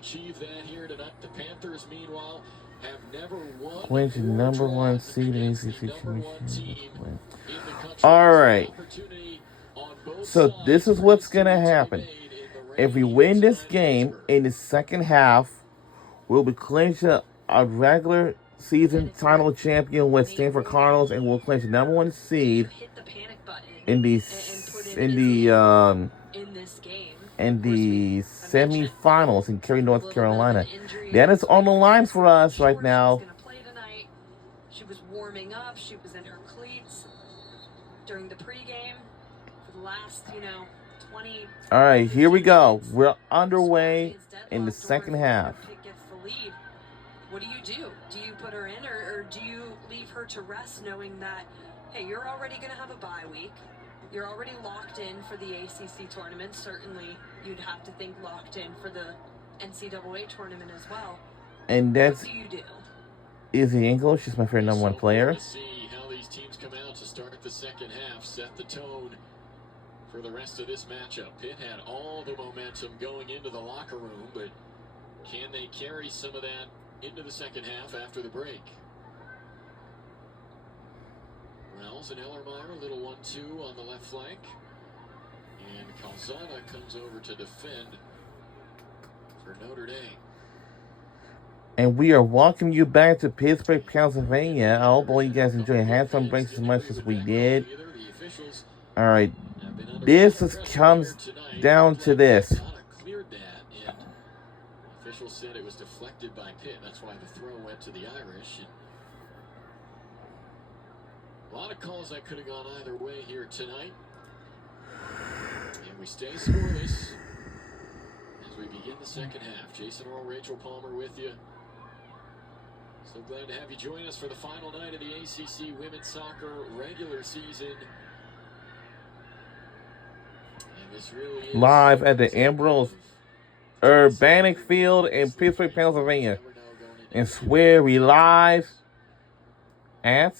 Achieve that here tonight. The Panthers, meanwhile, have never won. Clinched number one seed in ACC championship. All right. So this is what's gonna happen. If we win this game in the second half, we'll be clinching a regular season title champion with Stanford Cardinals, and we'll clinch the number one seed in the semifinals in Cary, North Carolina. That is on the line for us right now. She was warming up. She was in her cleats during the pregame for the last, 20. All right, here we go. We're underway in the second half. What do? Do you put her in, or do you leave her to rest knowing that, hey, you're already going to have a bye week. You're already locked in for the ACC tournament. Certainly, you'd have to think locked in for the NCAA tournament as well. And that's what do you do? Izzy Engel. She's my favorite number one player. See how these teams come out to start the second half, set the tone for the rest of this matchup. Pitt had all the momentum going into the locker room, but can they carry some of that into the second half after the break? Wells and Ellermeyer, a little 1-2 on the left flank. And Calzada comes over to defend for Notre Dame. And we are welcoming you back to Pittsburgh, Pennsylvania. I hope all you guys enjoy halftime breaks as much as we did. All right, comes down to this. Officials said it was deflected by Pitt. That's why the throw went to the Irish. And a lot of calls that could have gone either way here tonight. And we stay scoreless as we begin the second half. Jason Earl, Rachel Palmer with you. So glad to have you join us for the final night of the ACC Women's Soccer regular season. And this really is live at the Ambrose Urbanic Field in Pittsburgh, Pennsylvania. And swear we live at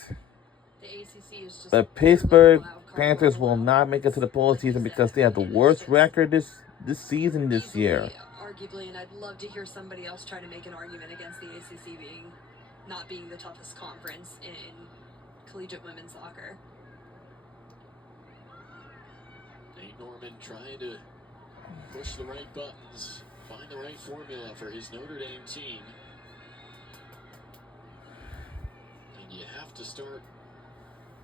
the Pittsburgh Panthers will not make it to the postseason because they have the worst record this season this year. Arguably, and I'd love to hear somebody else try to make an argument against the ACC not being the toughest conference in collegiate women's soccer. Nate Norman trying to push the right buttons, find the right formula for his Notre Dame team. And you have to start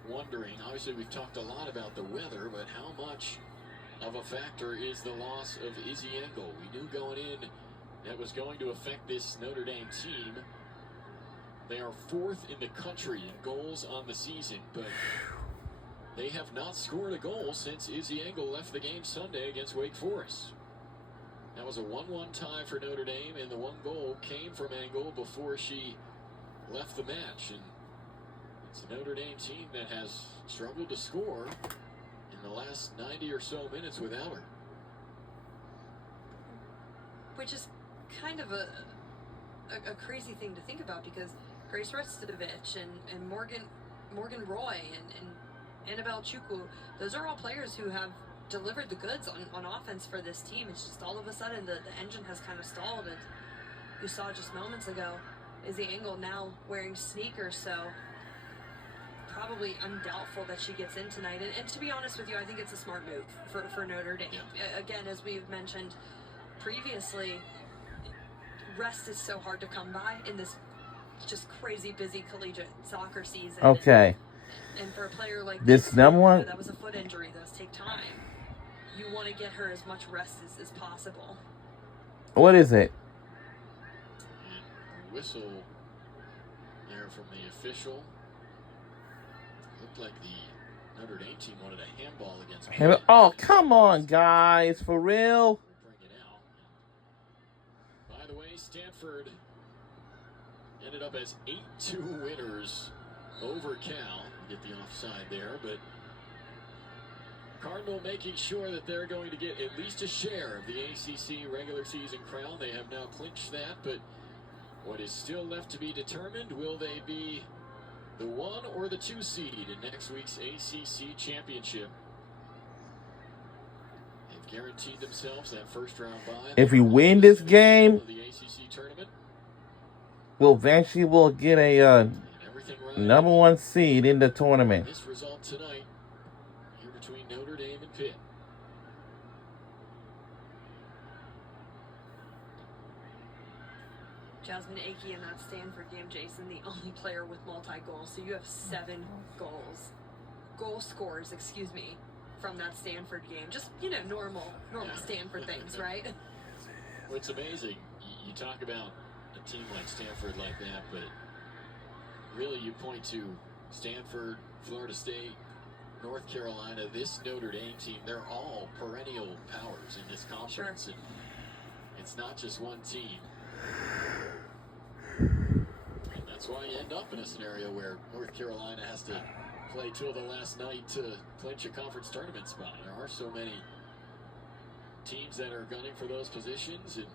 wondering, obviously we've talked a lot about the weather, but how much of a factor is the loss of Izzy Engel? We knew going in that was going to affect this Notre Dame team. They are fourth in the country in goals on the season, but they have not scored a goal since Izzy Engel left the game Sunday against Wake Forest. That was a 1-1 tie for Notre Dame, and the one goal came from Engel before she left the match. And it's a Notre Dame team that has struggled to score in the last 90 or so minutes without her. Which is kind of a crazy thing to think about, because Grace Restovich and Morgan Roy and Annabelle Chukwu, those are all players who have delivered the goods on offense for this team. It's just all of a sudden the engine has kind of stalled, and you saw just moments ago Izzy Engel now wearing sneakers, so probably I'm doubtful that she gets in tonight. And to be honest with you, I think it's a smart move for Notre Dame. Yeah. Again, as we've mentioned previously, rest is so hard to come by in this just crazy busy collegiate soccer season. Okay. And for a player like this number one, that was a foot injury, those take time. You want to get her as much rest as possible. What is it? And a whistle there from the official. Looked like the Notre Dame team wanted a handball against Pitt. Oh, come on, guys. For real? Bring it out. By the way, Stanford ended up as 8-2 winners over Cal. Get the offside there, but Cardinal making sure that they're going to get at least a share of the ACC regular season crown. They have now clinched that, but what is still left to be determined, will they be the 1 or the 2 seed in next week's ACC championship? guaranteed themselves that first round bye. If we win this game, The ACC tournament. we'll eventually get a number 1 seed in the tournament. This result tonight here between Notre Dame and Pitt. Jasmine Akey in that Stanford game, Jason, the only player with multi-goals. So you have 7 goal scores, excuse me, from that Stanford game. Just, normal Stanford things, right? Well, it's amazing. You talk about a team like Stanford like that, but really you point to Stanford, Florida State, North Carolina, this Notre Dame team. They're all perennial powers in this conference. Sure. And it's not just one team. And that's why you end up in a scenario where North Carolina has to play till the last night to clinch a conference tournament spot. There are so many teams that are gunning for those positions, and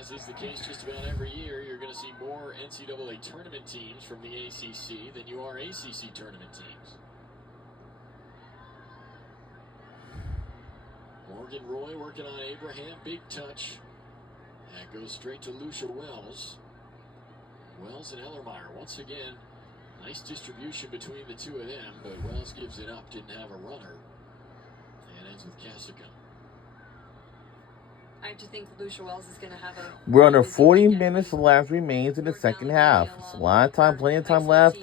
as is the case just about every year, you're going to see more NCAA tournament teams from the ACC than you are ACC tournament teams. Morgan Roy working on Abraham, big touch. That goes straight to Lucia Wells. Wells and Ellermeyer once again. Nice distribution between the two of them, but Wells gives it up, didn't have a runner. And ends with Cassica. I have to think Lucia Wells is going to have a... We're under 40 minutes left remains in the second half. It's a lot of time, plenty of time left.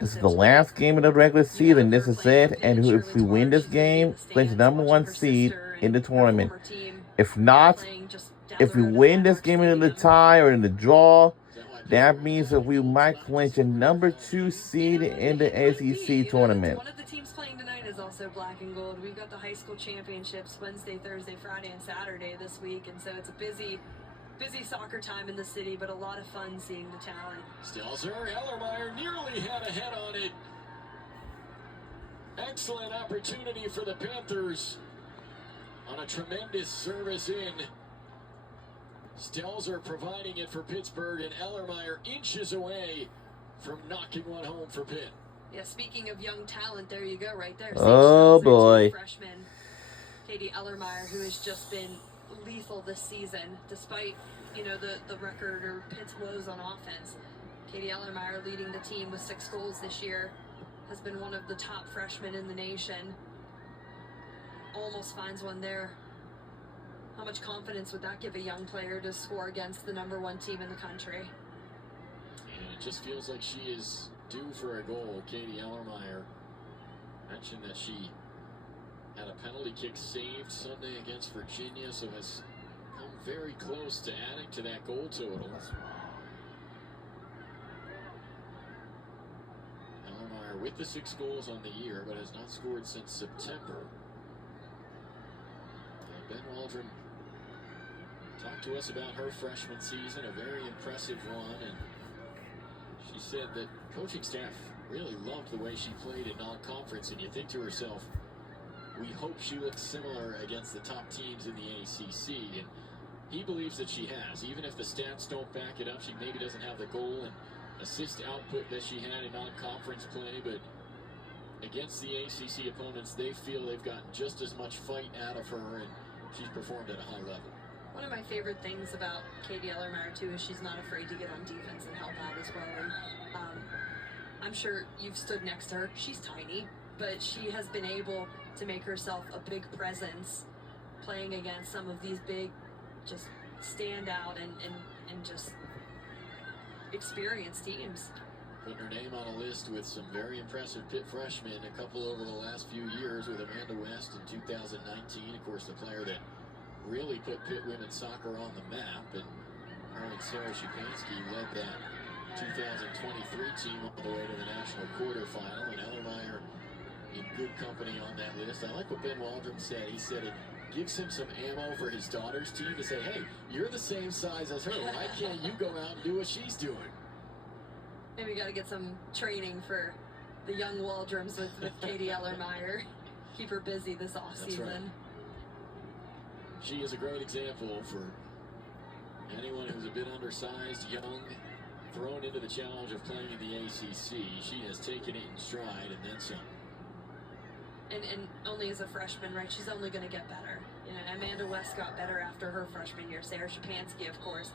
This is the last game of the regular season. This is it. And if we win this game, clinch the number 1 seed in the tournament. If not, if we win this game in the tie or in the draw, that means that we might clinch a number 2 seed in the ACC tournament. One of the teams playing tonight is also black and gold. We've got the high school championships Wednesday, Thursday, Friday, and Saturday this week, and so it's a busy soccer time in the city, but a lot of fun seeing the talent. Stelzer, Ellermeyer nearly had a head on it. Excellent opportunity for the Panthers on a tremendous service in. Stelzer providing it for Pittsburgh, and Ellermeyer inches away from knocking one home for Pitt. Yeah, speaking of young talent, there you go, right there. Oh, boy. Freshman Katie Ellermeyer, who has just been lethal this season, despite, the record or Pitt's woes on offense. Katie Ellermeyer leading the team with 6 goals this year, has been one of the top freshmen in the nation. Almost finds one there. How much confidence would that give a young player to score against the number 1 team in the country? And it just feels like she is due for a goal. Katie Ellermeyer mentioned that she had a penalty kick saved Sunday against Virginia, so has come very close to adding to that goal total. Ellermeyer with the 6 goals on the year, but has not scored since September. Ben Waldron talked to us about her freshman season, a very impressive one, and she said that coaching staff really loved the way she played in non-conference, and you think to herself, we hope she looks similar against the top teams in the ACC, and he believes that she has. Even if the stats don't back it up, she maybe doesn't have the goal and assist output that she had in non-conference play, but against the ACC opponents, they feel they've gotten just as much fight out of her, and she's performed at a high level. One of my favorite things about Katie Ellermeyer, too, is she's not afraid to get on defense and help out as well. And I'm sure you've stood next to her. She's tiny, but she has been able to make herself a big presence playing against some of these big, just stand out and just experienced teams. Putting her name on a list with some very impressive Pitt freshmen, a couple over the last few years with Amanda West in 2019, of course the player that really put Pitt women's soccer on the map, and her and Sarah Szupansky led that 2023 team all the way to the national quarterfinal, and Ellermeyer in good company on that list. I like what Ben Waldron said. He said it gives him some ammo for his daughter's team to say, hey, you're the same size as her. Why can't you go out and do what she's doing? Maybe we got to get some training for the young Waldrums with Katie Ellermeyer. Keep her busy this offseason. Right. She is a great example for anyone who's a bit undersized, young, thrown into the challenge of playing in the ACC. She has taken it in stride and then some. and only as a freshman, right? She's only going to get better. You know, Amanda West got better after her freshman year. Sarah Shapansky, of course.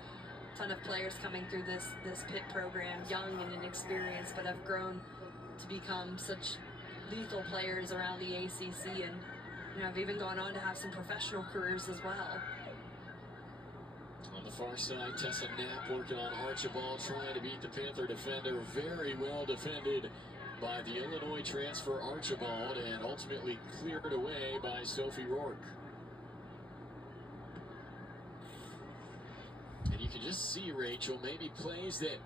Ton of players coming through this Pitt program, young and inexperienced, but have grown to become such lethal players around the ACC, and you know, have even gone on to have some professional careers as well. On the far side, Tessa Knapp working on Archibald, trying to beat the Panther defender. Very well defended by the Illinois transfer Archibald, and ultimately cleared away by Sophie Rourke. And you can just see, Rachel, maybe plays that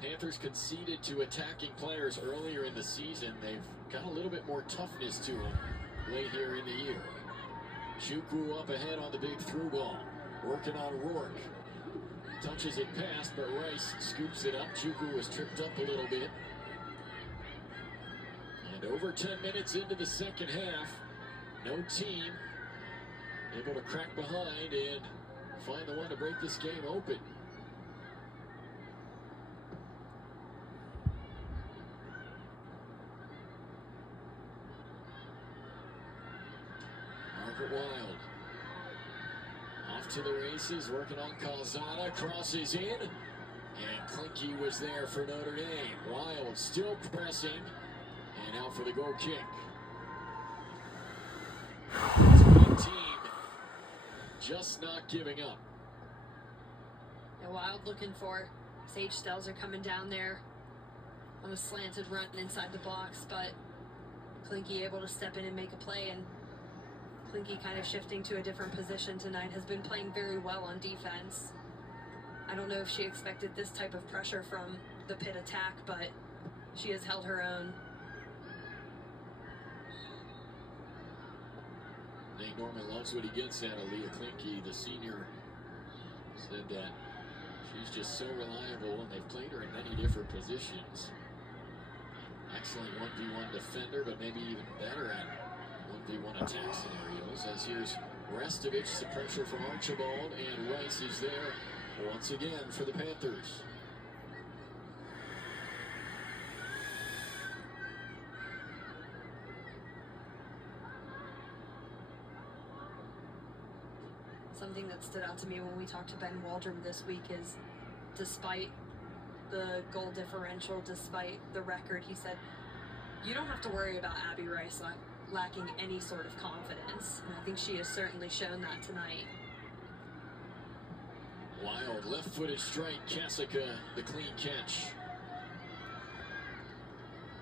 Panthers conceded to attacking players earlier in the season. They've got a little bit more toughness to them late here in the year. Chukwu up ahead on the big through ball. Working on Rourke. Touches it past, but Rice scoops it up. Chukwu was tripped up a little bit. And over 10 minutes into the second half, no team able to crack behind and find the one to break this game open. Margaret Wild. Off to the races, working on Calzada, crosses in, and Clinched was there for Notre Dame. Wild still pressing, and out for the goal kick. It's a good team, just not giving up. Yeah, Wild looking for Sage Stelzer coming down there on a slanted run inside the box, but Clinched able to step in and make a play, and Clinched kind of shifting to a different position tonight, has been playing very well on defense. I don't know if she expected this type of pressure from the Pitt attack, but she has held her own. Nate Norman loves what he gets out of Leah Clinched. The senior said that she's just so reliable, and they've played her in many different positions. Excellent 1v1 defender, but maybe even better at 1v1 attack scenarios. As here's Restovich, the pressure from Archibald, and Rice is there once again for the Panthers. Something that stood out to me when we talked to Ben Waldron this week is, despite the goal differential, despite the record, he said, you don't have to worry about Abby Rice lacking any sort of confidence. And I think she has certainly shown that tonight. Wild left-footed strike, Kasica, the clean catch.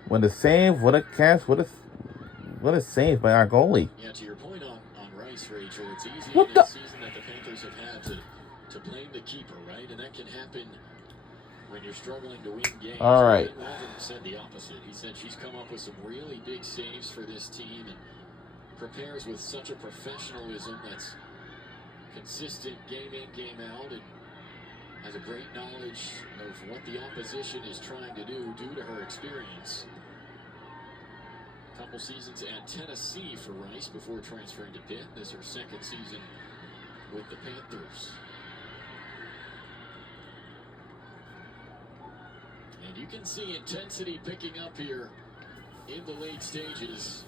What a save, what a catch, what a save by our goalie. Yeah, to your point on Rice, Rachel, it's easy What in the? this season that the Panthers have had to blame the keeper, right? And that can happen when you're struggling to win games. All right. Ben Waldron said the opposite. He said she's come up with some really big saves for this team and prepares with such a professionalism that's consistent game in, game out, and has a great knowledge of what the opposition is trying to do due to her experience. A couple seasons at Tennessee for Rice before transferring to Pitt. This is her second season with the Panthers. And you can see intensity picking up here in the late stages.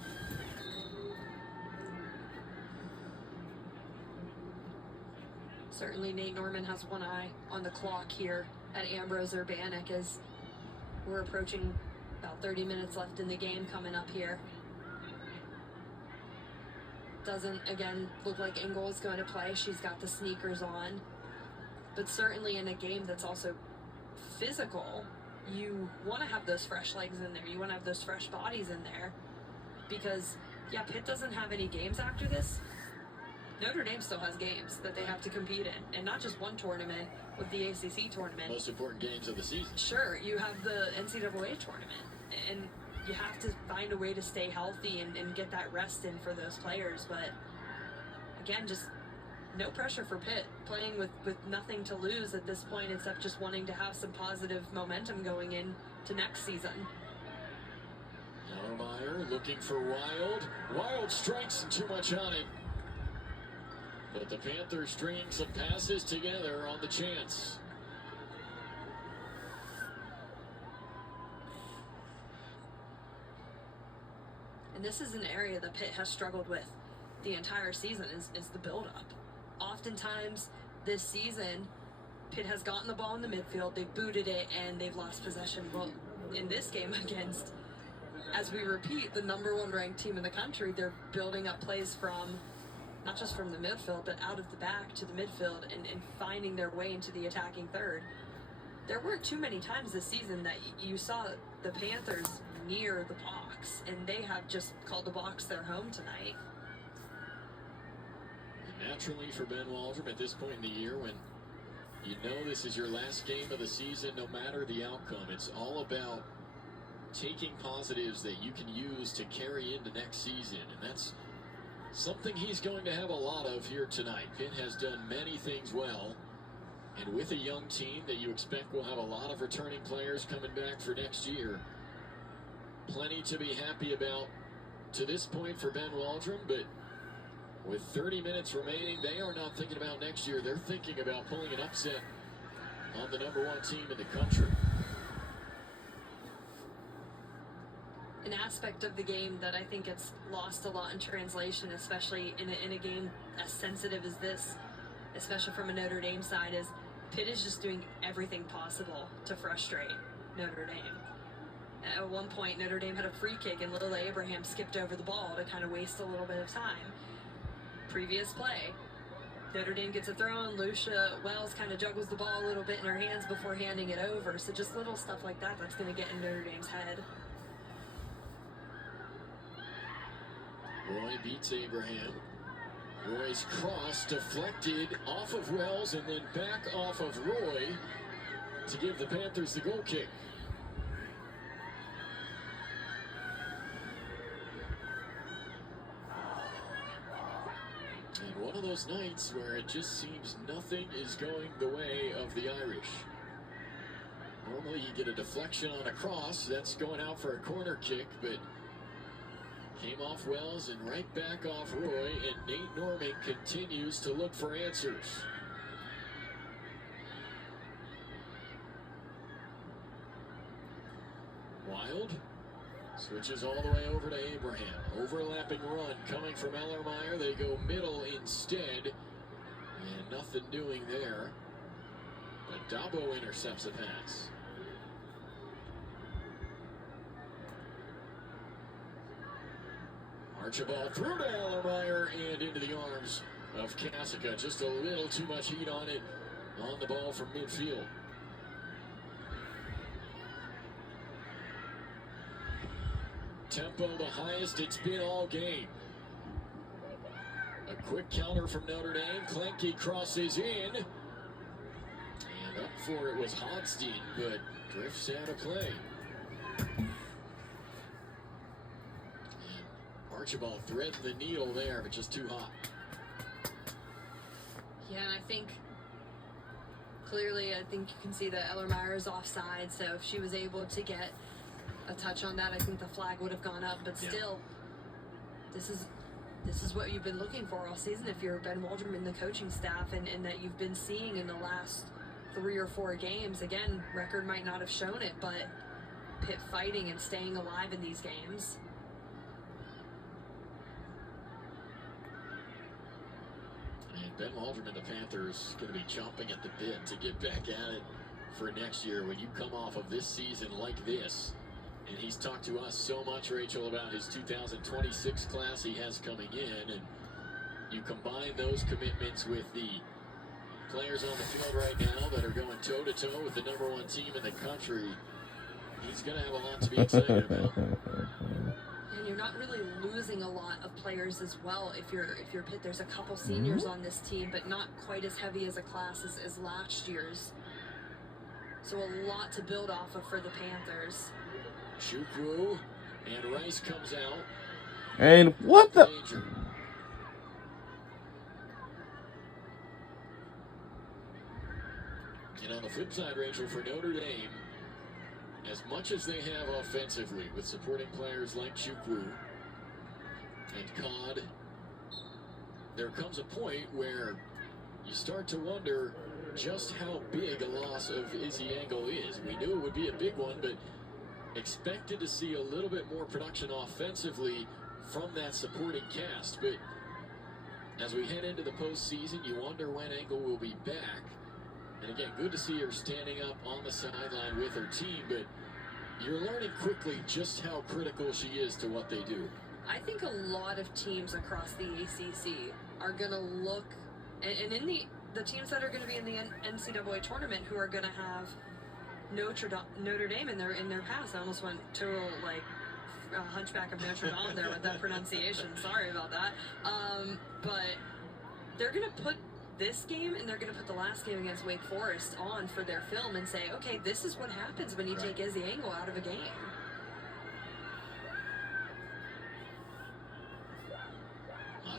Certainly Nate Norman has one eye on the clock here at Ambrose Urbanic as we're approaching about 30 minutes left in the game coming up here. Doesn't, again, look like Engel is going to play. She's got the sneakers on. But certainly in a game that's also physical, you want to have those fresh legs in there. You want to have those fresh bodies in there. Because, yeah, Pitt doesn't have any games after this. Notre Dame still has games that they have to compete in, and not just one tournament with the ACC tournament. Most important games of the season. Sure, you have the NCAA tournament, and you have to find a way to stay healthy and get that rest in for those players. But again, just no pressure for Pitt, playing with nothing to lose at this point except just wanting to have some positive momentum going into next season. Mellermeyer looking for Wild. Wild strikes and too much on it. But the Panthers string some passes together on the chance. And this is an area that Pitt has struggled with the entire season is the build-up. Oftentimes this season, Pitt has gotten the ball in the midfield, they've booted it, and they've lost possession. Well, in this game against, as we repeat, the #1 ranked team in the country, they're building up plays from, not just from the midfield, but out of the back to the midfield and finding their way into the attacking third. There weren't too many times this season that you saw the Panthers near the box, and they have just called the box their home tonight. And naturally for Ben Waldron at this point in the year, when you know this is your last game of the season, no matter the outcome, it's all about taking positives that you can use to carry into next season, and that's something he's going to have a lot of here tonight. Pitt has done many things well, and with a young team that you expect will have a lot of returning players coming back for next year, plenty to be happy about to this point for Ben Waldron. But with 30 minutes remaining, they are not thinking about next year. They're thinking about pulling an upset on the #1 team in the country. An aspect of the game that I think gets lost a lot in translation, especially in a game as sensitive as this, especially from a Notre Dame side, is Pitt is just doing everything possible to frustrate Notre Dame. At one point, Notre Dame had a free kick and Ally Abraham skipped over the ball to kind of waste a little bit of time. Previous play, Notre Dame gets a throw and Lucia Wells kind of juggles the ball a little bit in her hands before handing it over. So just little stuff like that that's going to get in Notre Dame's head. Roy beats Abraham. Roy's cross deflected off of Wells and then back off of Roy to give the Panthers the goal kick. And one of those nights where it just seems nothing is going the way of the Irish. Normally you get a deflection on a cross, that's going out for a corner kick, but came off Wells and right back off Roy, and Nate Norman continues to look for answers. Wild switches all the way over to Abraham. Overlapping run coming from Ellermeyer. They go middle instead, and nothing doing there. But Dabo intercepts a pass. Archibald through to Ellermeyer and into the arms of Kasica. Just a little too much heat on it on the ball from midfield. Tempo the highest it's been all game. A quick counter from Notre Dame. Klenke crosses in. And up for it was Hodgson, but drifts out of play. Archibald threading the needle there, but just too hot. Yeah, and I think clearly, I think you can see that Ellermeyer is offside. So if she was able to get a touch on that, I think the flag would have gone up. But still, this is what you've been looking for all season if you're Ben Waldron and the coaching staff, and that you've been seeing in the last 3 or 4 games. Again, record might not have shown it, but Pitt fighting and staying alive in these games. Ben Waldron and the Panthers going to be chomping at the bit to get back at it for next year when you come off of this season like this. And he's talked to us so much, Rachel, about his 2026 class he has coming in. And you combine those commitments with the players on the field right now that are going toe-to-toe with the #1 team in the country. He's going to have a lot to be excited about. And you're not really losing a lot of players as well. If you're Pitt, there's a couple seniors on this team, but not quite as heavy as a class as last year's. So a lot to build off of for the Panthers. Chukwu and Rice comes out. And what the? And on the flip side, Rachel, for Notre Dame, as much as they have offensively with supporting players like Chukwu and Codd, there comes a point where you start to wonder just how big a loss of Izzy Engel is. We knew it would be a big one, but expected to see a little bit more production offensively from that supporting cast. But as we head into the postseason, you wonder when Engel will be back. And again, good to see her standing up on the sideline with her team, but you're learning quickly just how critical she is to what they do. I think a lot of teams across the ACC are going to look, and in the teams that are going to be in the NCAA tournament who are going to have Notre Dame in their past. I almost went total like Hunchback of Notre Dame there with that pronunciation. Sorry about that. But they're going to put this game and they're going to put the last game against Wake Forest on for their film and say, okay, this is what happens when you take Izzy Engel out of a game.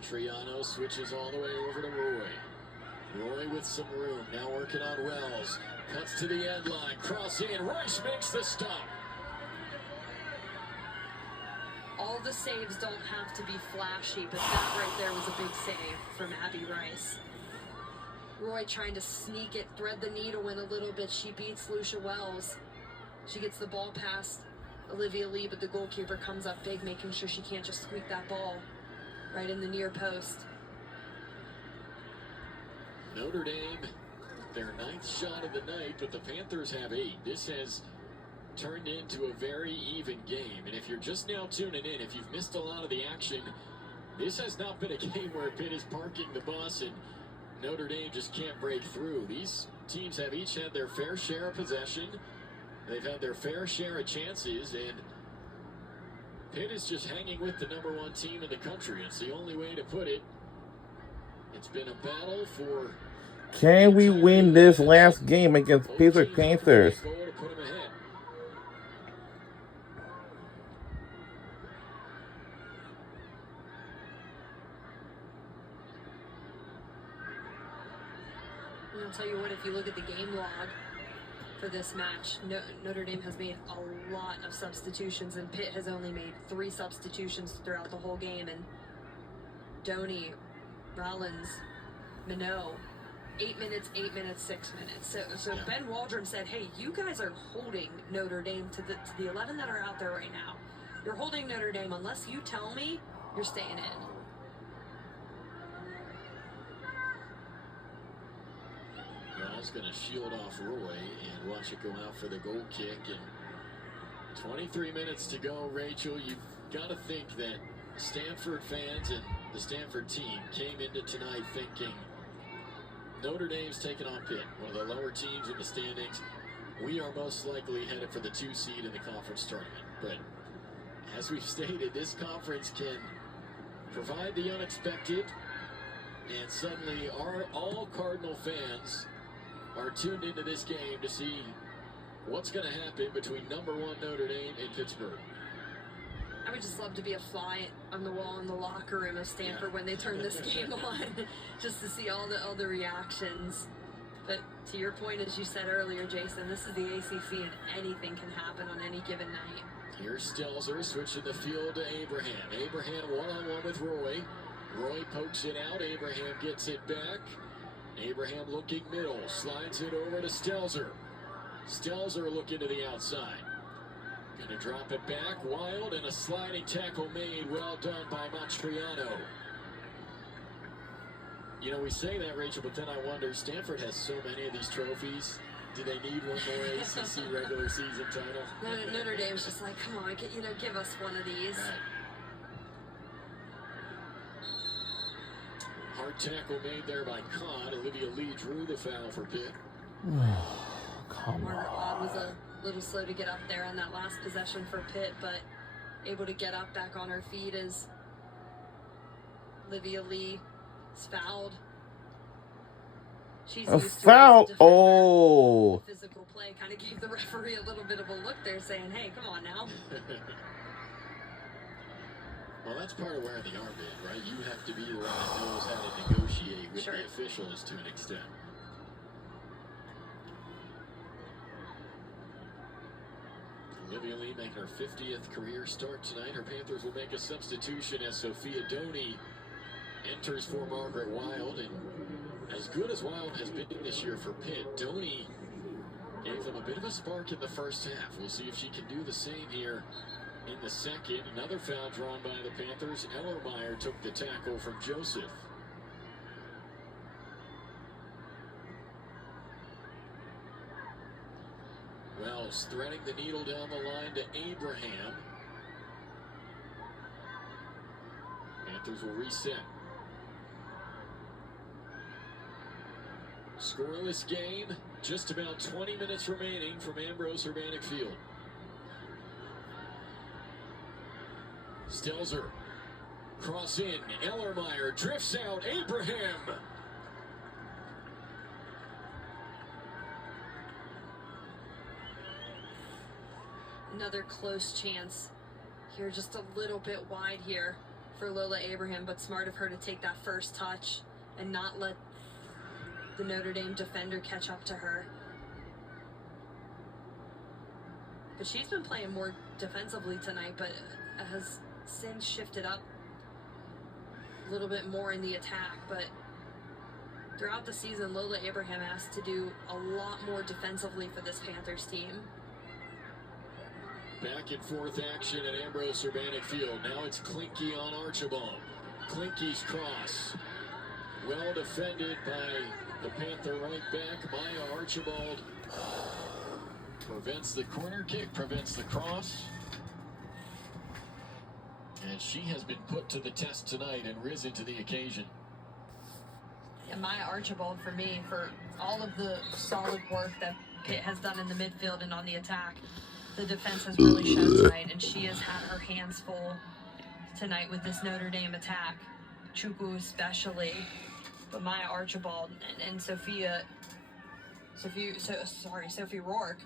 Triano switches all the way over to Roy. Roy with some room, now working on Wells. Cuts to the end line, cross in, Rice makes the stop. All the saves don't have to be flashy, but that right there was a big save from Abby Rice. Roy trying to sneak it, thread the needle in a little bit. She beats Lucia Wells. She gets the ball past Olivia Lee, but the goalkeeper comes up big, making sure she can't just squeak that ball right in the near post. Notre Dame, their 9th shot of the night, but the Panthers have 8. This has turned into a very even game. And if you're just now tuning in, if you've missed a lot of the action, this has not been a game where Pitt is parking the bus and Notre Dame just can't break through. These teams have each had their fair share of possession. They've had their fair share of chances, and Pitt is just hanging with the #1 team in the country. It's the only way to put it. It's been a battle for... Can we win this last game against Pittsburgh Panthers? Goal to put them ahead. I'll tell you what, if you look at the game log for this match, Notre Dame has made a lot of substitutions, and Pitt has only made 3 substitutions throughout the whole game. And Doney, Rollins, Minot, 8 minutes, 6 minutes. So Ben Waldron said, hey, you guys are holding Notre Dame to the 11 that are out there right now. You're holding Notre Dame unless you tell me you're staying in. Rawls going to shield off Roy and watch it go out for the goal kick. And 23 minutes to go, Rachel. You've got to think that Stanford fans and the Stanford team came into tonight thinking Notre Dame's taking on Pitt, one of the lower teams in the standings. We are most likely headed for the 2 seed in the conference tournament. But as we've stated, this conference can provide the unexpected, and suddenly all Cardinal fans are tuned into this game to see what's going to happen between #1 Notre Dame and Pittsburgh. I would just love to be a fly on the wall in the locker room of Stanford when they turn this game on, just to see all the reactions. But to your point, as you said earlier, Jason, this is the ACC and anything can happen on any given night. Here's Stelzer switching the field to Abraham. Abraham one-on-one with Roy. Roy pokes it out. Abraham gets it back. Abraham looking middle, slides it over to Stelzer. Stelzer looking to the outside. Gonna drop it back, Wild, and a sliding tackle made. Well done by Matriano. You know, we say that, Rachel, but then I wonder, Stanford has so many of these trophies. Do they need one more ACC regular season title? Notre Dame's just like, come on, give us one of these. Right. Hard tackle made there by Kahn. Olivia Lee drew the foul for Pitt. Come Margaret on. Ladd was a little slow to get up there on that last possession for Pitt, but able to get up back on her feet as Olivia Lee is fouled. She's A used to foul. it as a defender. Oh. The physical play kind of gave the referee a little bit of a look there, saying, hey, come on now. Well, that's part of wearing the armband, right? You have to be the one that knows how to negotiate with the officials to an extent. Olivia Lee making her 50th career start tonight. Her Panthers will make a substitution as Sophia Doney enters for Margaret Wild. And as good as Wild has been this year for Pitt, Doney gave them a bit of a spark in the first half. We'll see if she can do the same here In the second, another foul drawn by the Panthers. Ellermeyer took the tackle from Joseph. Wells threading the needle down the line to Abraham. Panthers will reset. Scoreless game, just about 20 minutes remaining from Ambrose Urbanic Field. Stelzer, cross in, Ellermeyer drifts out, Abraham. Another close chance here, just a little bit wide here for Lola Abraham, but smart of her to take that first touch and not let the Notre Dame defender catch up to her. But she's been playing more defensively tonight, but has since shifted up a little bit more in the attack. But throughout the season, Lola Abraham has to do a lot more defensively for this Panthers team. Back and forth action at Ambrose Urbanic Field. Now it's Clinky on Archibald. Clinky's cross. Well defended by the Panther right back. Maya Archibald prevents the corner kick, prevents the cross. And she has been put to the test tonight and risen to the occasion. And Maya Archibald, for me, for all of the solid work that Pitt has done in the midfield and on the attack, the defense has really shown tonight, and she has had her hands full tonight with this Notre Dame attack. Chukwu especially, but Maya Archibald and Sophie Rourke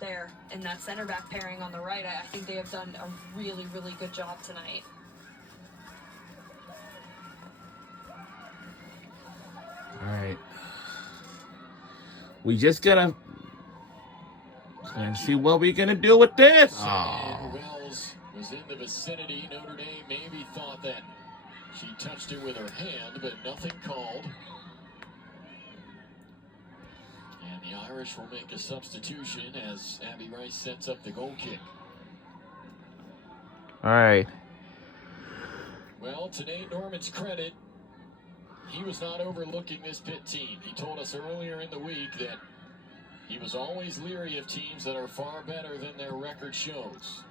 there in that center back pairing on the right. I think they have done a really, really good job tonight. All right. We just gotta see what we're gonna do with this. And Wells was in the vicinity. Notre Dame maybe thought that she touched it with her hand, but nothing called. And the Irish will make a substitution as Abby Rice sets up the goal kick. All right. Well, to Nate Norman's credit, he was not overlooking this Pitt team. He told us earlier in the week that he was always leery of teams that are far better than their record shows.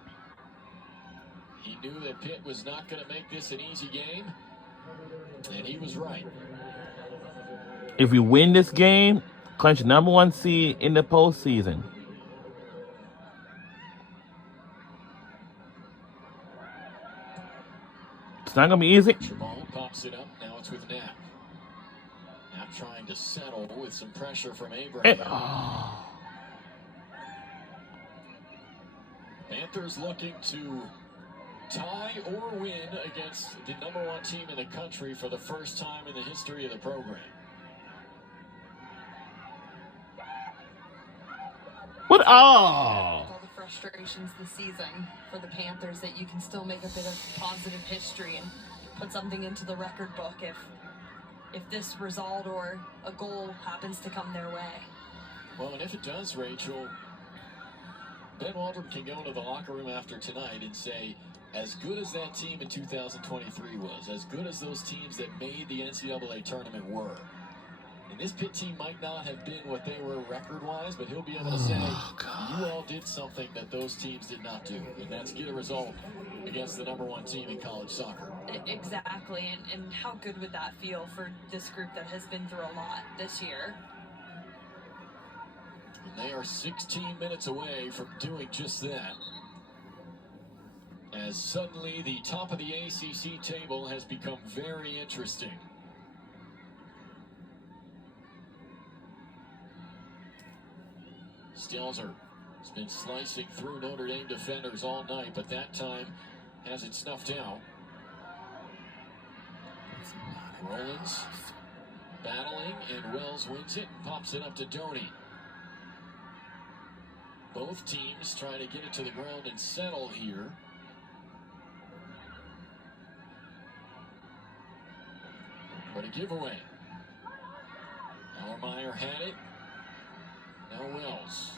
He knew that Pitt was not going to make this an easy game, and he was right. If we win this game, clinch #1 seed in the postseason. It's not gonna be easy. Jamal pops it up. Now it's with Knapp. Knapp trying to settle with some pressure from Abraham. Panthers looking to tie or win against the #1 team in the country for the first time in the history of the program. What? Oh! All the frustrations this season for the Panthers, that you can still make a bit of positive history and put something into the record book if this result or a goal happens to come their way. Well, and if it does, Rachel, Ben Waldron can go into the locker room after tonight and say, as good as that team in 2023 was, as good as those teams that made the NCAA tournament were, and this Pitt team might not have been what they were record-wise, but he'll be able to say, you all did something that those teams did not do, and that's get a result against the #1 team in college soccer. Exactly, and how good would that feel for this group that has been through a lot this year? And they are 16 minutes away from doing just that, as suddenly the top of the ACC table has become very interesting. Stelzer has been slicing through Notre Dame defenders all night, but that time has it snuffed out. Rollins battling, and Wells wins it and pops it up to Doney. Both teams trying to get it to the ground and settle here. What a giveaway. Ellermeyer had it. Now Wells.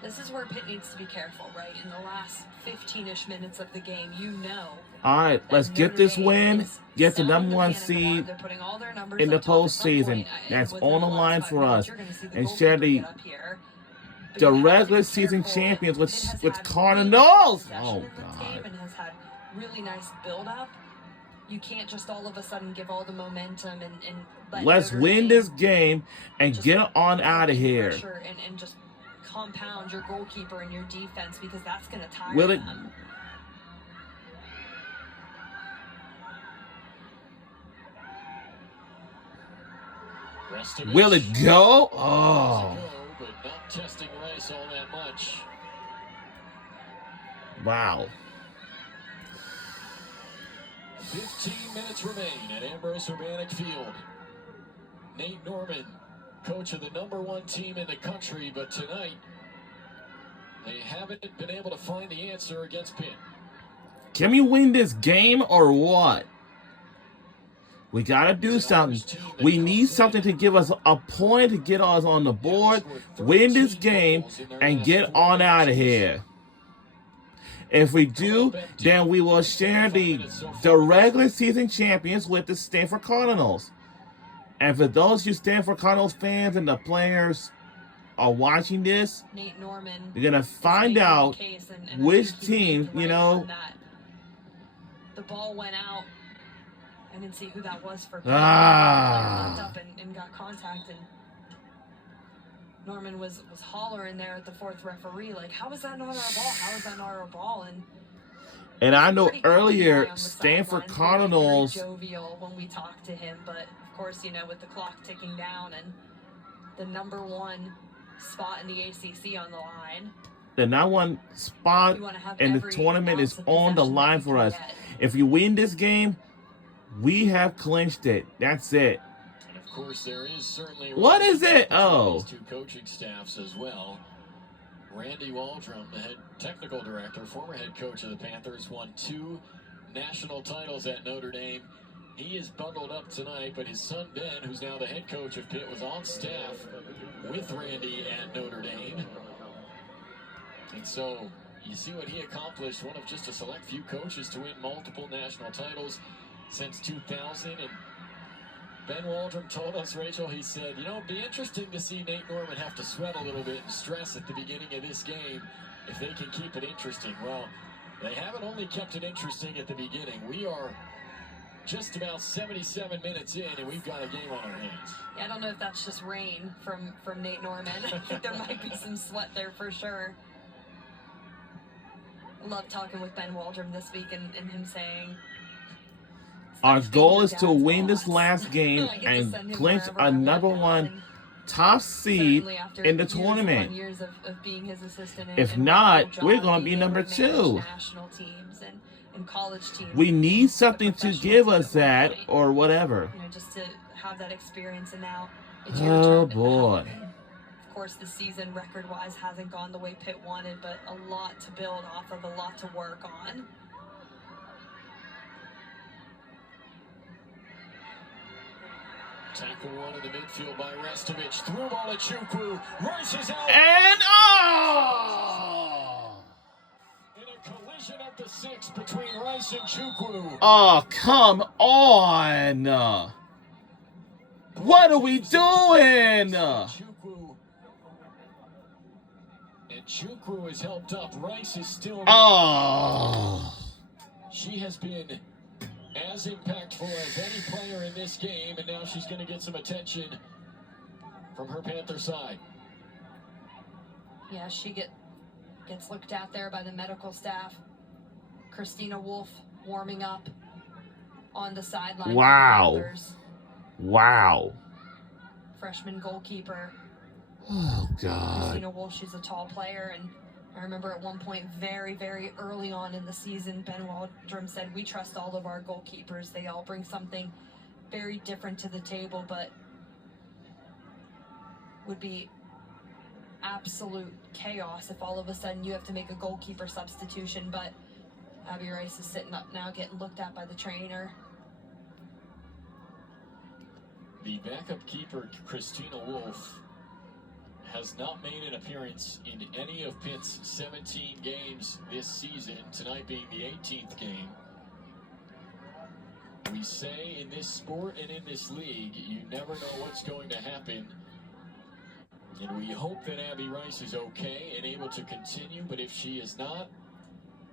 This is where Pitt needs to be careful, right? In the last 15-ish minutes of the game, you know. All right, let's get this win. Get the #1 seed in the postseason. That's on the line for us. And share the regular season champions with Cardinals. Oh, God. Has had really nice build-up. You can't just all of a sudden give all the momentum and let's win this game and get on out of here. And just compound your goalkeeper and your defense, because that's going to tire Will it? them. Will it go? Oh. But not testing Rice all that much. Wow. 15 minutes remain at Ambrose Urbanic Field. Nate Norman, coach of the #1 team in the country, but tonight they haven't been able to find the answer against Pitt. Can we win this game or what? We gotta do something. We need something to give us a point, to get us on the board, win this game, and get on out of here. If we do, then we will share the regular season champions with the Stanford Cardinals. And for those you Stanford Cardinals fans and the players are watching this, Nate Norman, you're gonna find out which team, you know. The ball went out. I didn't see who that was for. Looked up and got contact, and Norman was hollering there at the fourth referee, like, how is that not our ball? How is that not our ball? And I know earlier Stanford Cardinals jovial when we talked to him, but of course, you know, with the clock ticking down and the #1 spot in the ACC on the line. The #1 spot in the tournament is on the line for us. If you win this game, we have clinched it. That's it. And of course, there is certainly what is it? Oh, two coaching staffs as well. Randy Waldrum, the head technical director, former head coach of the Panthers, won 2 national titles at Notre Dame. He is bundled up tonight, but his son Ben, who's now the head coach of Pitt, was on staff with Randy at Notre Dame. And so you see what he accomplished, one of just a select few coaches to win multiple national titles since 2000. And Ben Waldrum told us, Rachel, he said, you know, it'd be interesting to see Nate Norman have to sweat a little bit and stress at the beginning of this game if they can keep it interesting. Well, they haven't only kept it interesting at the beginning. We are just about 77 minutes in, and we've got a game on our hands. Yeah, I don't know if that's just rain from Nate Norman. I think there might be some sweat there for sure. I love talking with Ben Waldrum this week and him saying, our goal is to win this last game and clinch a #1 top seed in the tournament. If not, we're going to be #2. We need something to give us that or whatever. You know, just to have that experience, and now it's your turn. Oh boy. Of course, the season record-wise hasn't gone the way Pitt wanted, but a lot to build off of, a lot to work on. Tackle one in the midfield by Restovich. Through ball at Chukwu. Rice is out. And oh! In a collision at the 6 between Rice and Chukwu. Oh, come on. What are we doing? Chukwu. And Chukwu is helped up. Rice is still. Oh. She has been as impactful as any player in this game, and now she's going to get some attention from her Panther side. Yeah, she gets looked at there by the medical staff. Christina Wolf warming up on the sideline. Wow. Wow. Freshman goalkeeper. Oh, God. Christina Wolf, she's a tall player, and I remember at one point very, very early on in the season, Ben Waldrum said, we trust all of our goalkeepers. They all bring something very different to the table, but would be absolute chaos if all of a sudden you have to make a goalkeeper substitution. But Abby Rice is sitting up now, getting looked at by the trainer. The backup keeper, Christina Wolf, has not made an appearance in any of Pitt's 17 games this season, tonight being the 18th game. We say in this sport and in this league, you never know what's going to happen. And we hope that Abby Rice is okay and able to continue, but if she is not,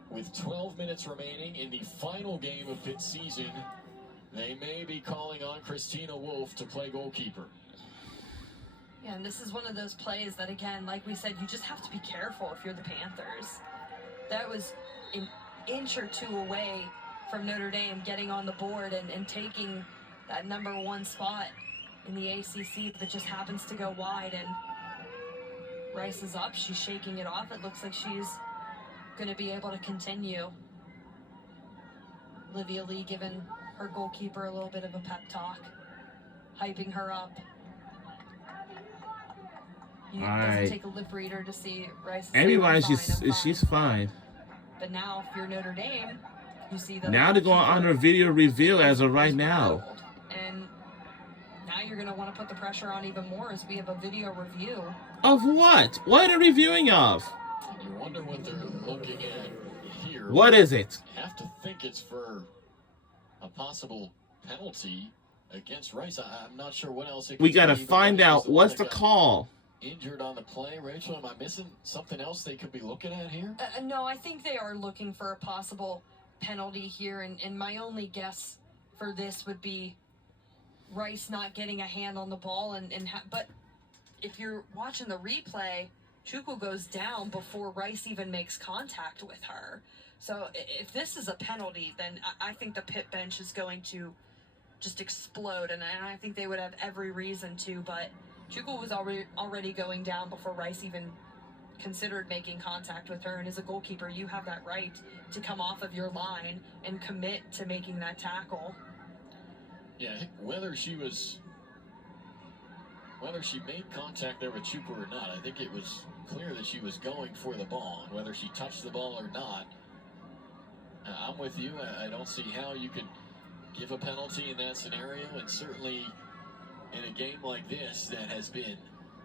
with 12 minutes remaining in the final game of Pitt's season, they may be calling on Christina Wolf to play goalkeeper. Yeah, and this is one of those plays that, again, like we said, you just have to be careful if you're the Panthers. That was an inch or two away from Notre Dame getting on the board and taking that #1 spot in the ACC, that just happens to go wide. And Rice is up. She's shaking it off. It looks like she's going to be able to continue. Olivia Lee giving her goalkeeper a little bit of a pep talk, hyping her up. It doesn't take a lip reader to see Rice. Everybody, she's fine. But now, if you're Notre Dame, you see that now they're going on her video review as of right now. And now you're going to want to put the pressure on even more as we have a video review. Of what? What are they reviewing of? You wonder what they're looking at here. What is it? I have to think it's for a possible penalty against Rice. I'm not sure what else it could We got to be, find out what's the call. Injured on the play. Rachel, am I missing something else they could be looking at here? No, I think they are looking for a possible penalty here, and my only guess for this would be Rice not getting a hand on the ball, but if you're watching the replay, Chukwu goes down before Rice even makes contact with her. So if this is a penalty, then I think the Pitt bench is going to just explode, and I think they would have every reason to, but Chukwu was already going down before Rice even considered making contact with her, and as a goalkeeper, you have that right to come off of your line and commit to making that tackle. Yeah, I think whether she made contact there with Chukwu or not, I think it was clear that she was going for the ball, and whether she touched the ball or not, I'm with you. I don't see how you could give a penalty in that scenario, and certainly in a game like this that has been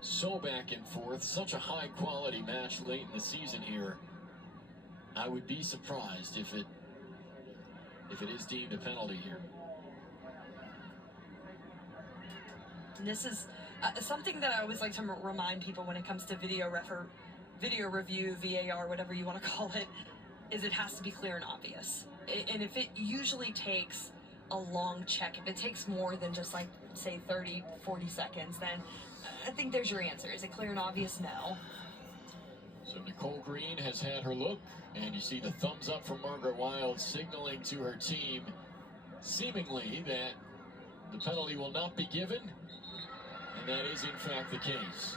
so back and forth, such a high quality match late in the season here, I would be surprised if it is deemed a penalty here. And this is something that I always like to remind people when it comes to video review, VAR, whatever you want to call it, is it has to be clear and obvious. And if it usually takes a long check, if it takes more than just like, say, 30, 40 seconds, then I think there's your answer. Is it clear and obvious? No. So Nicole Green has had her look, and you see the thumbs up from Margaret Wild signaling to her team, seemingly, that the penalty will not be given, and that is in fact the case.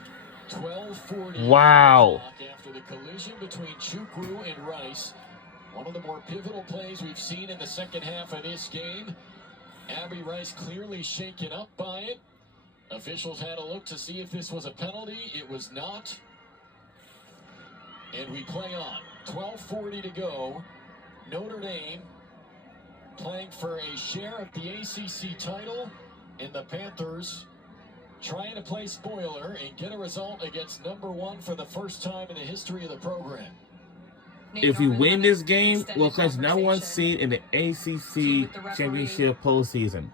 12:40. Wow. After the collision between Chukwu and Rice, one of the more pivotal plays we've seen in the second half of this game. Abby Rice clearly shaken up by it. Officials had a look to see if this was a penalty. It was not. And we play on. 12:40 to go. Notre Dame playing for a share of the ACC title, and the Panthers trying to play spoiler and get a result against #1 for the first time in the history of the program. If we win this game, we'll clinch #1 seed in the ACC championship postseason.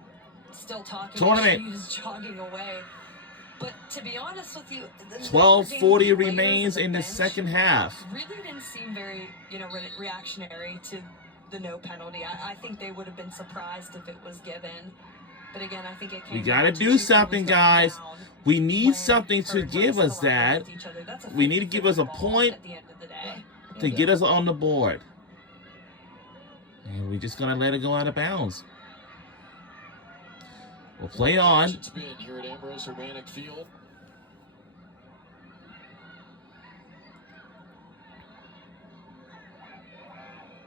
Still talking. Tournament. She was jogging away. But to be honest with you, 12:40 remains in the second half. Really didn't seem very, reactionary to the no penalty. I think they would have been surprised if it was given. But again, I think it came. We gotta do something, guys. We need something to give us that. We need to give us a point at the end of the day. to get us on the board. And we're just gonna let it go out of bounds. We'll play on. It's been here at Ambrose Urbanic Field.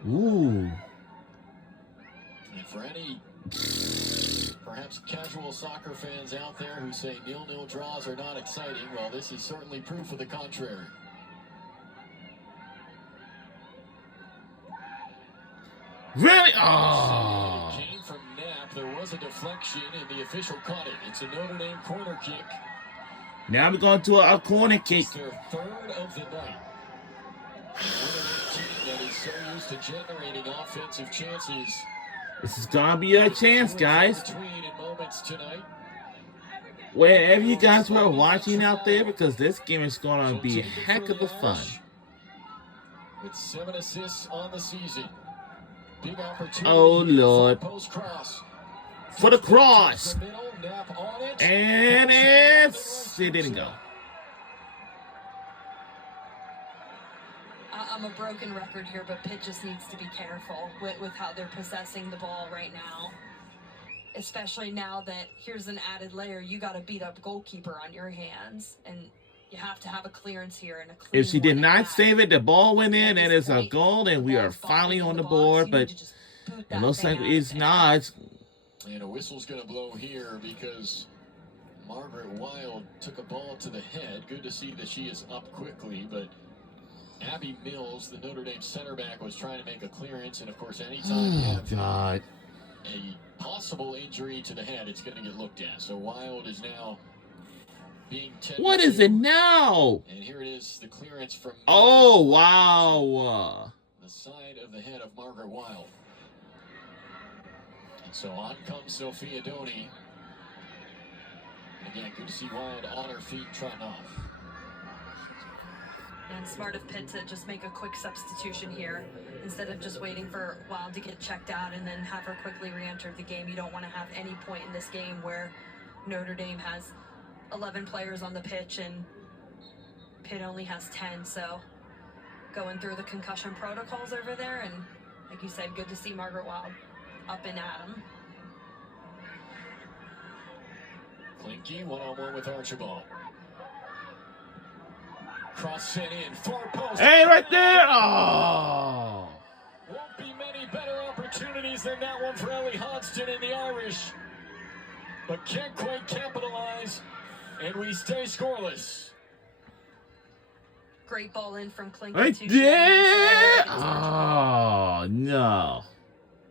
Ooh. And for any perhaps casual soccer fans out there who say 0-0 draws are not exciting, well, this is certainly proof of the contrary. Really? Oh. It came from Knapp. There was a deflection, and the official caught it. It's a Notre Dame corner kick. Now we're going to a corner kick. It's their third of the night. That is so used to generating offensive chances. This is gonna be a chance, guys. Wherever you guys were watching out there, because this game is gonna be a heck of a fun. With 7 assists on the season. Big opportunity. Oh Lord. For the cross. And it didn't go. I'm a broken record here, but Pitt just needs to be careful with how they're possessing the ball right now. Especially now that here's an added layer. You got a beat up goalkeeper on your hands, and you have to have a clearance here and a clean. If she did not save it, the ball went in, and it's a goal, and we are finally on the board, but it looks like it's not. And a whistle's going to blow here because Margaret Wild took a ball to the head. Good to see that she is up quickly, but Abby Mills, the Notre Dame center back, was trying to make a clearance, and of course, anytime you have a possible injury to the head, it's going to get looked at. So Wild is now being tended. What is it now? And here it is, the clearance from. Oh wow! The side of the head of Margaret Wild. And so on comes Sophia Doney. And again, good to see Wild on her feet trotting off. And smart of Pitt to just make a quick substitution here instead of just waiting for Wild to get checked out and then have her quickly re-enter the game. You don't want to have any point in this game where Notre Dame has 11 players on the pitch and Pitt only has 10. So going through the concussion protocols over there, and like you said, good to see Margaret Wild up and at 'em. Clinky one-on-one with Archibald. Cross sent in, far post. Hey, right there! Oh! Won't be many better opportunities than that one for Ellie Hodgson and the Irish. But can't quite capitalize, and we stay scoreless. Great ball in from Clinton. Right there! Oh, no.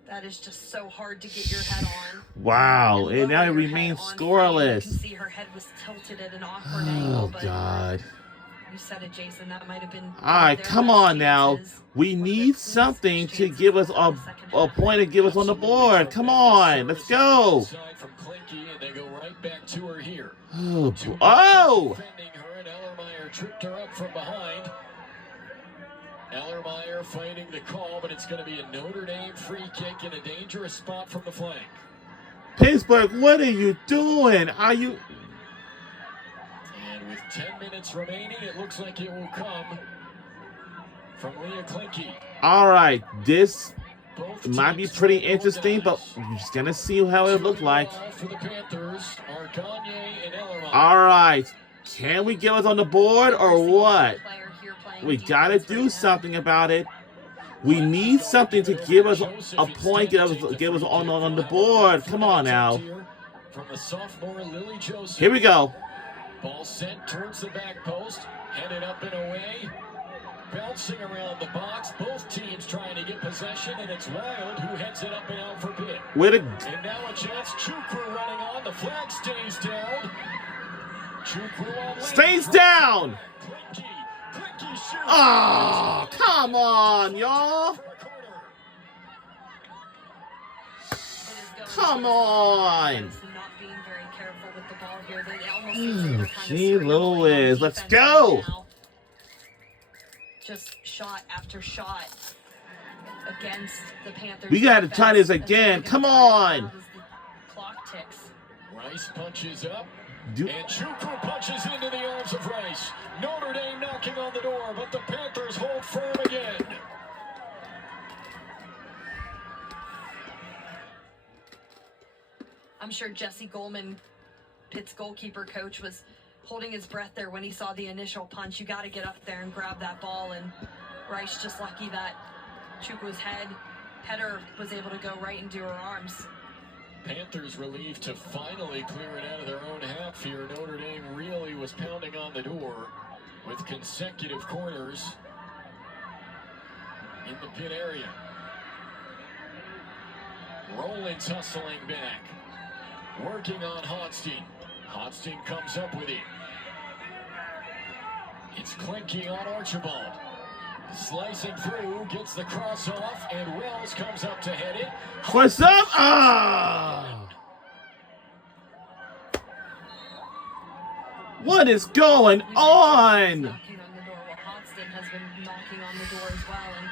That is just so hard to get your head on. Wow, and now it remains scoreless. You can see her head was tilted at an awkward angle, but God. you said it, Jason. That might have been. All right, come on now. We need something to give us a point to give us on the board. Come on, let's go. From Clinky, and they go right back to her here. Oh, oh! Defending her, and Ellermeyer tripped her up from behind. Ellermeyer fighting the call, but it's going to be a Notre Dame free kick in a dangerous spot from the flank. Pittsburgh, what are you doing? Are you? And with 10 minutes remaining, it looks like it will come from Leah Clinky. All right, this might be pretty interesting, but we're just gonna see how it looks like. For the Panthers are Gagne and Ellermeyer. All right, can we get us on the board or what? We gotta do something about it. We need something to give us a point, give us on the board. Come on now. From the sophomore Lily Joseph. Here we go. Ball sent towards the back post, headed up and away, bouncing around the box. Both teams trying to get possession, and it's Wild who heads it up and out for Pitt. And now a chance. Chukwu running on. The flag stays down. Chukwu on. Stays down. Clinky shoots. Oh, come on, y'all. Come on. Gee Louis, let's go. Just shot after shot against the Panthers. We got to try this again. Come on. Clock ticks. Rice punches up. And Chukwu punches into the arms of Rice. Notre Dame knocking on the door, but the Panthers hold firm again. I'm sure Jesse Goldman, Pitt's goalkeeper coach, was holding his breath there when he saw the initial punch. You got to get up there and grab that ball, and Rice just lucky that Chukwu's header was able to go right into her arms. Panthers relieved to finally clear it out of their own half here. Notre Dame really was pounding on the door with consecutive corners in the Pitt area. Rowland's hustling back. Working on Hodgson. Hodgson comes up with it. It's clinking on Archibald. Slicing through, gets the cross off, and Wells comes up to head it. For some, ah! What is going on? Knocking on the door. Well, Hodgson has been knocking on the door as well, and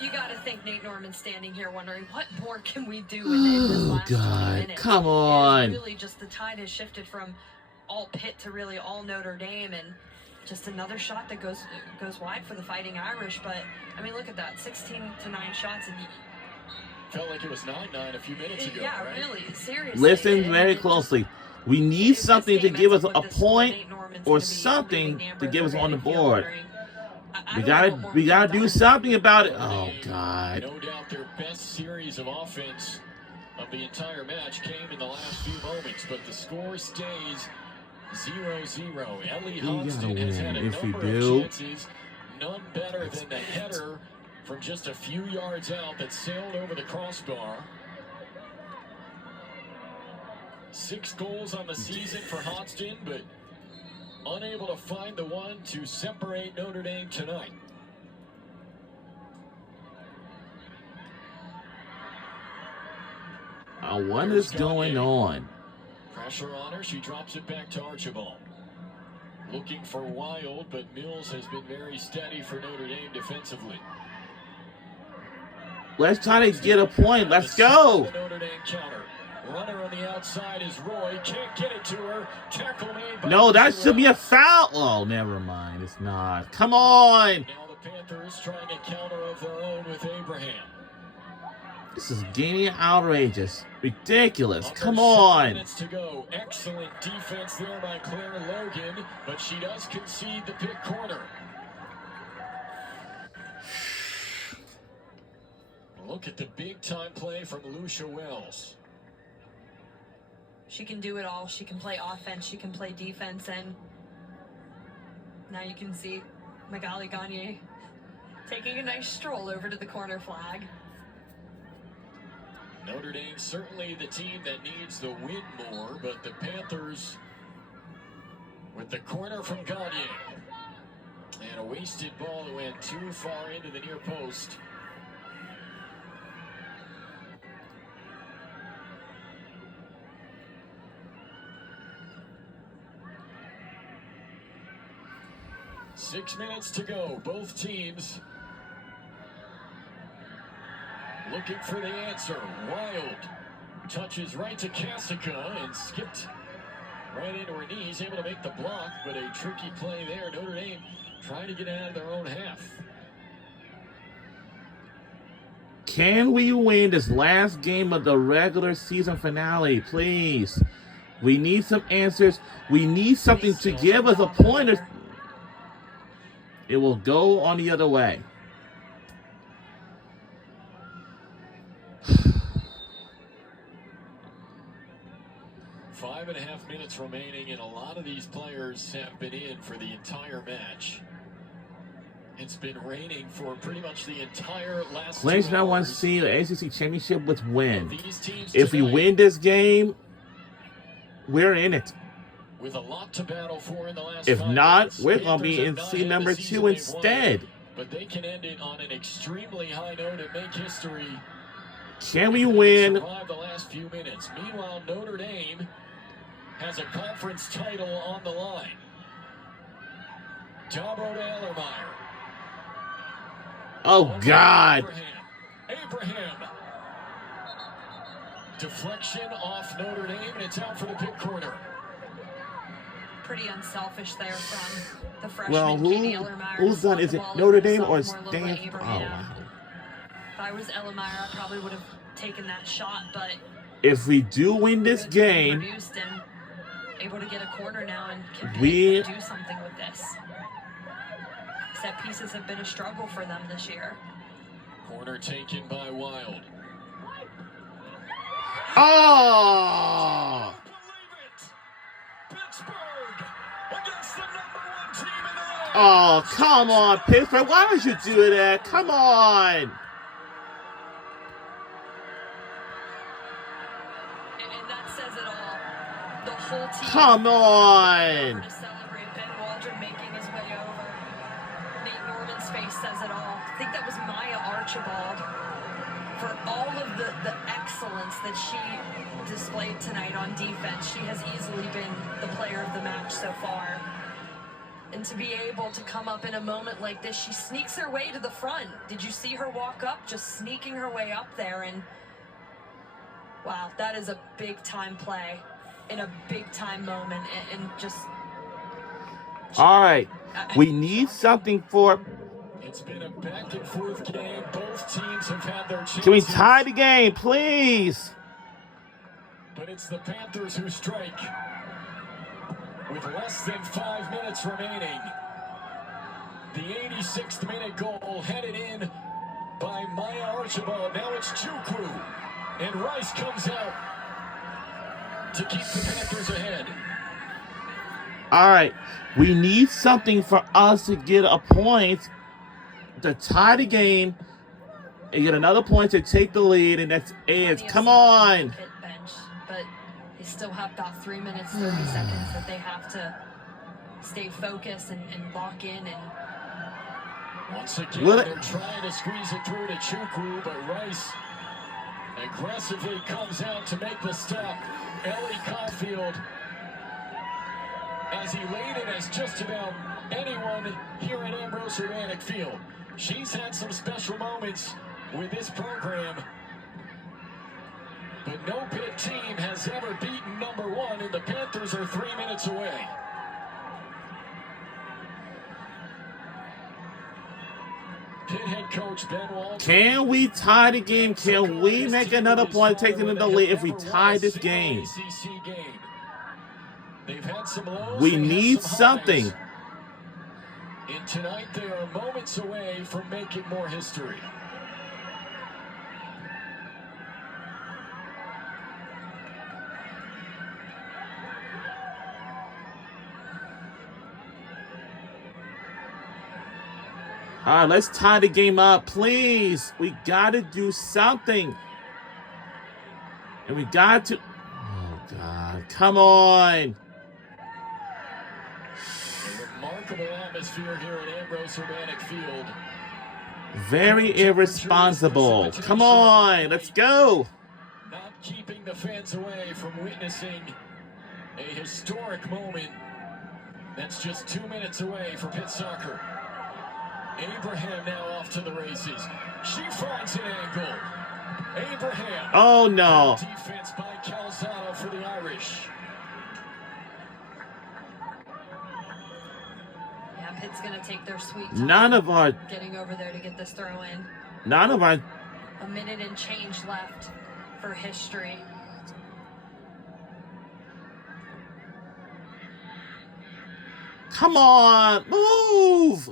you got to think Nate Norman's standing here wondering what more can we do in this last 20 minutes. Come on! And really, just the tide has shifted from all Pitt to really all Notre Dame, and just another shot that goes wide for the Fighting Irish. But I mean, look at that, 16-9 shots, and felt like it was 9-9 a few minutes ago. Yeah, right? really, seriously. Listen very closely. We need something to give us a point or something to give us on the board. We gotta do something about it. Oh God! No doubt their best series of offense of the entire match came in the last few moments, but the score stays 0-0. Ellie Hodgson has had a number of chances, none better than the header from just a few yards out that sailed over the crossbar. 6 goals on the season for Hodgson, but unable to find the one to separate Notre Dame tonight. What is going on? Pressure on her. She drops it back to Archibald. Looking for Wild, but Mills has been very steady for Notre Dame defensively. Let's try to get a point. Let's go. The Notre Dame counter. Runner on the outside is Roy. Can't get it to her. Tackle made by No, that should be a foul. Oh, never mind. It's not. Come on. Now the Panthers trying a counter of their own with Abraham. This is getting outrageous. Ridiculous. Under Come 7 on. minutes to go. Excellent defense there by Claire Logan, but she does concede the Pitt corner. Look at the big-time play from Lucia Wells. she can do it all. She can play offense, she can play defense, and now you can see Magali Gagne taking a nice stroll over to the corner flag. Notre Dame certainly the team that needs the win more, but the Panthers with the corner from Gagne. And a wasted ball that went too far into the near post. Six minutes to go. Both teams looking for the answer. Wild touches right to Cassica and skipped right into her knees, able to make the block, but a tricky play there. Notre Dame trying to get out of their own half. Can we win this last game of the regular season finale, please? We need some answers. We need something to give us a pointer. It will go on the other way. 5.5 minutes remaining, and a lot of these players have been in for the entire match. It's been raining for pretty much the entire last 2 hours. Clinched now wants to see the ACC championship with win. If we win this game, we're in it. With a lot to battle for in the last if 5 not, minutes, we're going to be Panthers in have seed not had number the 2 season they've instead. wanted, but they can end it on an extremely high note and make history. Can we win? Survive the last few minutes. Meanwhile, Notre Dame has a conference title on the line. Dabo to Ellermeyer. Oh, God. Abraham. Deflection off Notre Dame, and it's out for the Pitt corner. Pretty unselfish there from the freshman. Well, Katie Ellermeyer. who's done? Is it Notre Dame or Stanford? Oh, wow. If I was Ellermeyer, I probably would have taken that shot, but if we do win this game, produced and able to get a corner now and can we do something with this. Set pieces have been a struggle for them this year. Corner taken by Wild. oh! Pittsburgh against the #1 team in the league. Oh, come on, Pittsburgh. Why would you do that? Come on. And that says it all. The whole team. Come on. To celebrate Ben Waldron making his way over. Norman's face says it all. I think that was Maya Archibald for all of the excellence that she displayed tonight on defense. She has easily been the player of the match so far. And to be able to come up in a moment like this, she sneaks her way to the front. Did you see her walk up? Just sneaking her way up there. And wow, that is a big-time play in a big-time moment. And just... All right. We need something for... It's been a back-and-forth game. Both teams have had their chances. Can we tie the game, please? But it's the Panthers who strike. With less than 5 minutes remaining. The 86th minute goal headed in by Maya Archibald. Now it's Chukwu. And Rice comes out to keep the Panthers ahead. All right. We need something for us to get a point to tie the game and get another point to take the lead. And that's it. Come on. But they still have about 3 minutes, 30 seconds that they have to stay focused and lock in. And once again, they're trying to squeeze it through to Chukwu, but Rice aggressively comes out to make the stop. Ellie Caulfield, as elated as just about anyone here at Ambrose Urbanic Field. She's had some special moments with this program. But no Pitt team has ever beaten number 1, and the Panthers are 3 minutes away. Pitt head coach Ben Walton. Can we tie the game? Can we make another point taking in the lead if we tie this game? ACC game. They've had some lows, we need something. And tonight they are moments away from making more history. All right, let's tie the game up, please. We got to do something. And we got to... Oh, God. Come on. A remarkable atmosphere here at Ambrose Urbanic Field. Very irresponsible. Come on. Let's go. Not keeping the fans away from witnessing a historic moment that's just 2 minutes away for Pitt soccer. Abraham now off to the races. She finds an angle. Abraham. Oh, no. Defense by Calzado for the Irish. yeah, Pitt's going to take their sweet time. None of our... Getting over there to get this throw in. None of our... A minute and change left for history. Come on. Move.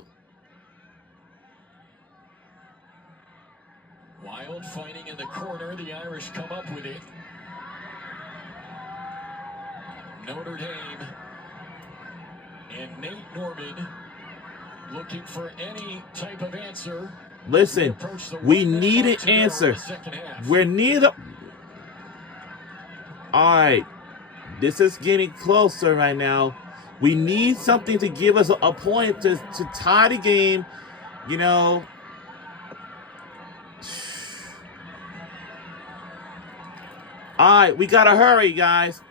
Wild fighting in the corner. The Irish come up with it. Notre Dame and Nate Norman looking for any type of answer. Listen, we need an answer. We're neither. All right. This is getting closer right now. We need something to give us a point to tie the game. You know. All right, we got to hurry, guys.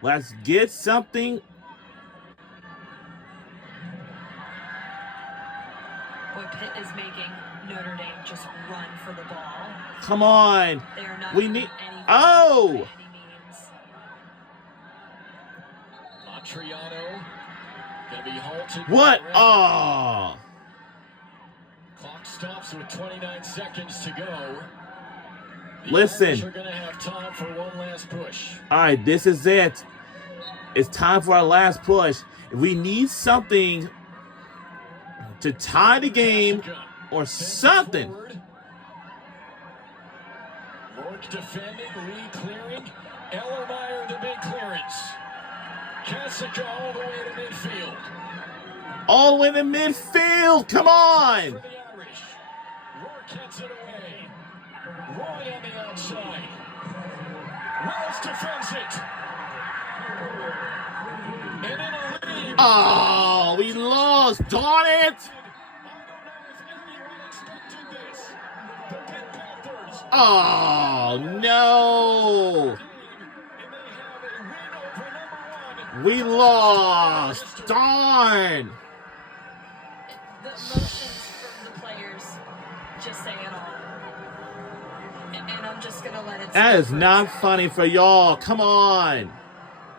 Let's get something. Boy, Pitt is making Notre Dame just run for the ball. Come on. They are not We need. anything Oh. by any means. Montriano gonna be halted. What? Oh. Clock stops with 29 seconds to go. The Listen. Irish are gonna have time for one last push. All right, this is it. It's time for our last push. We need something to tie the game or something. Rourke defending, Lee clearing, Ellermeyer the big clearance. Cassica all the way to midfield. All the way to midfield. Come on. For the Irish. Rourke heads it away. Roy on the outside. Wells defends it. And in a lead. Oh, we lost. Darn it. Oh, no. We lost. Darn. The emotions from the players just say it all. And I'm just going to let it That is not funny for y'all. Come on.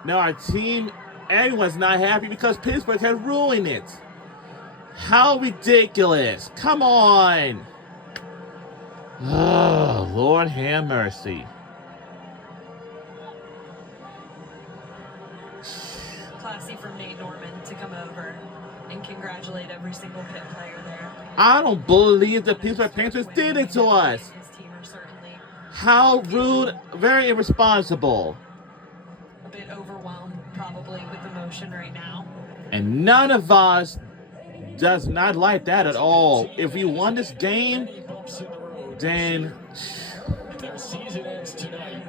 Now our team, everyone's not happy because Pittsburgh has ruined it. How ridiculous. Come on. Oh, Lord have mercy. Classy from Nate Norman to come over and congratulate every single Pitt player there. I don't believe the Pittsburgh Panthers did it to us. How rude, very irresponsible. A bit overwhelmed probably with emotion right now. And none of us does not like that at all. If we won this game, then their season ends tonight.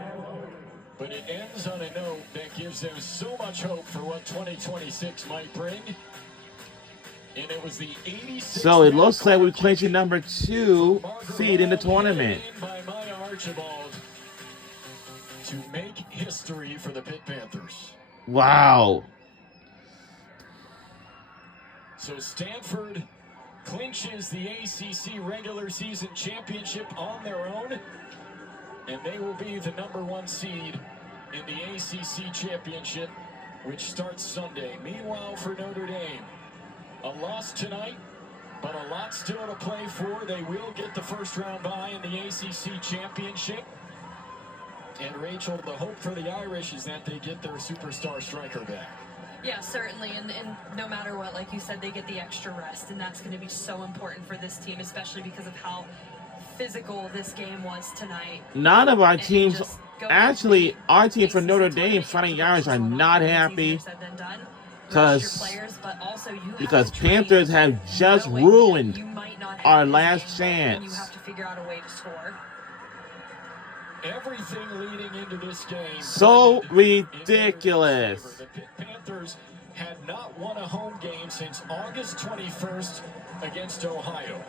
But it ends on a note that gives them so much hope for what 2026 might bring. And it was the 86th. So it looks like we're clinching number 2 seed in the tournament. By Maya Archibald to make history for the Pitt Panthers. Wow. So Stanford clinches the ACC regular season championship on their own, and they will be the number 1 seed in the ACC championship, which starts Sunday. Meanwhile, for Notre Dame, a loss tonight, but a lot still to play for. They will get the first round bye in the ACC championship. And Rachel, the hope for the Irish is that they get their superstar striker back. Yeah, certainly, and no matter what, like you said, they get the extra rest, and that's going to be so important for this team, especially because of how physical this game was tonight. None of our teams, actually, our team for Notre Dame, Fighting Irish, are not happy because Panthers have just ruined our last chance. You have to figure out a way to score. Everything leading into this game. So ridiculous. The Pitt Panthers had not won a home game since August 21st against Ohio.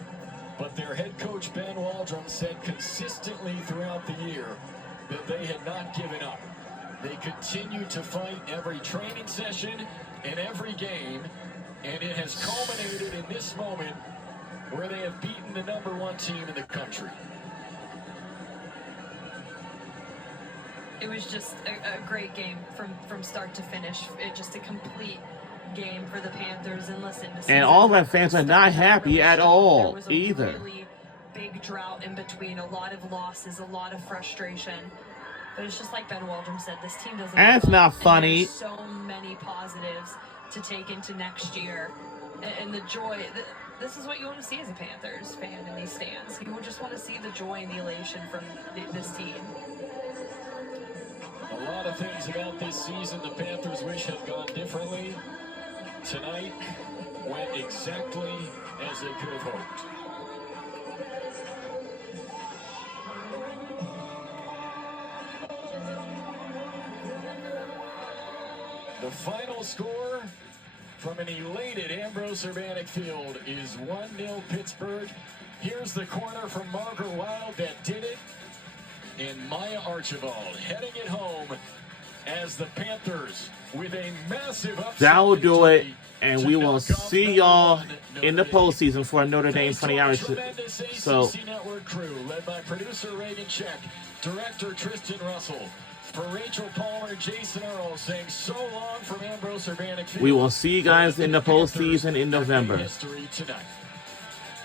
But their head coach, Ben Waldron, said consistently throughout the year that they had not given up. They continued to fight every training session and every game, and it has culminated in this moment where they have beaten the number 1 team in the country. It was just a great game from start to finish. Just a complete game for the Panthers. And listen, and all of our fans are not happy at all either. There was a really big drought in between, a lot of losses, a lot of frustration. But it's just like Ben Waldron said, this team doesn't. That's not funny. There's so many positives to take into next year, and the joy. This is what you want to see as a Panthers fan in these stands. You just want to see the joy and the elation from this team. A lot of things about this season the Panthers wish had gone differently. Tonight went exactly as they could have hoped. The final score from an elated Ambrose Urbanic Field is 1-0 Pittsburgh. Here's the corner from Margaret Wild that did it. And Maya Archibald heading it home as the Panthers with a massive upset. That will do it, and we will see y'all in the postseason for Notre Dame Fighting Irish. So, Network crew led by producer Reagan Check, director Tristan Russell. For Rachel Palmer, Jason Earl saying so long from Ambrose Urbanic Field. We will see you guys in the postseason in November.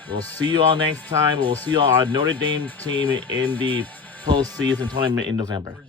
We'll see you all next time. We'll see you all, our Notre Dame team in the postseason tournament in November.